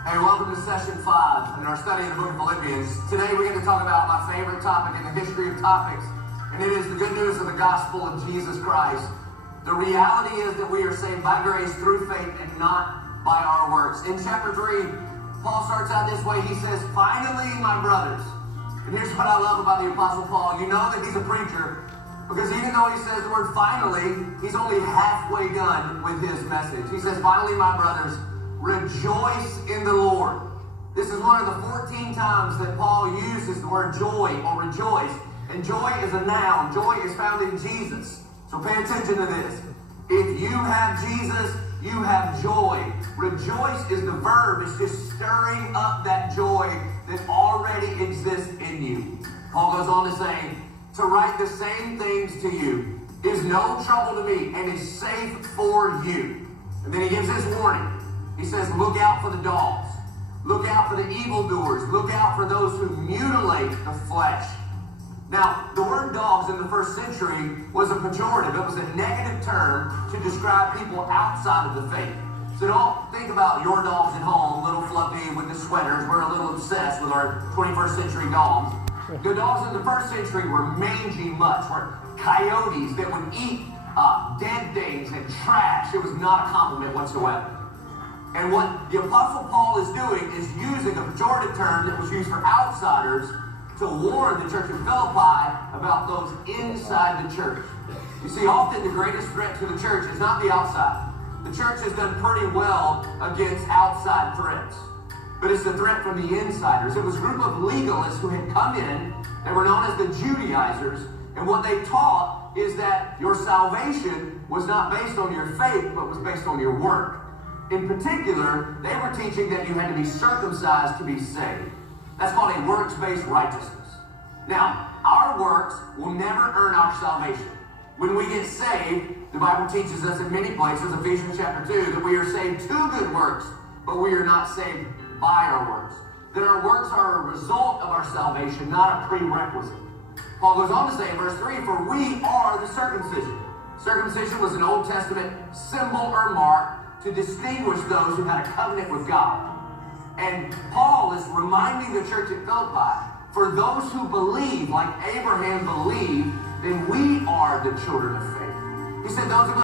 Hey, welcome to session 5 in our study of the book of Philippians. Today we're going to talk about my favorite topic in the history of topics, and it is the good news of the gospel of Jesus Christ. The reality is that we are saved by grace through faith and not by our works. In chapter 3, Paul starts out this way. He says, "Finally, my brothers." And here's what I love about the Apostle Paul. You know that he's a preacher, because even though he says the word finally, he's only halfway done with his message. He says, "Finally, my brothers, rejoice in the Lord." This is one of the 14 times that Paul uses the word joy or rejoice. And joy is a noun. Joy is found in Jesus. So pay attention to this. If you have Jesus, you have joy. Rejoice is the verb. It's just stirring up that joy that already exists in you. Paul goes on to say, "To write the same things to you is no trouble to me and is safe for you." And then he gives this warning. He says, "Look out for the dogs. Look out for the evildoers. Look out for those who mutilate the flesh." Now, the word dogs in the first century was a pejorative. It was a negative term to describe people outside of the faith. So don't think about your dogs at home, little fluffy with the sweaters. We're a little obsessed with our 21st century dogs. The dogs in the first century were mangy mutts, were coyotes that would eat dead things and trash. It was not a compliment whatsoever. And what the Apostle Paul is doing is using a pejorative term that was used for outsiders to warn the church of Philippi about those inside the church. You see, often the greatest threat to the church is not the outside. The church has done pretty well against outside threats, but it's the threat from the insiders. It was a group of legalists who had come in. They were known as the Judaizers, and what they taught is that your salvation was not based on your faith, but was based on your work. In particular, they were teaching that you had to be circumcised to be saved. That's called a works-based righteousness. Now, our works will never earn our salvation. When we get saved, the Bible teaches us in many places, Ephesians chapter 2, that we are saved to good works, but we are not saved by our works. That our works are a result of our salvation, not a prerequisite. Paul goes on to say in verse 3, "For we are the circumcision." Circumcision was an Old Testament symbol or mark to distinguish those who had a covenant with God. And Paul is reminding the church at Philippi, for those who believe, like Abraham believed, then we are the children of faith. He said those who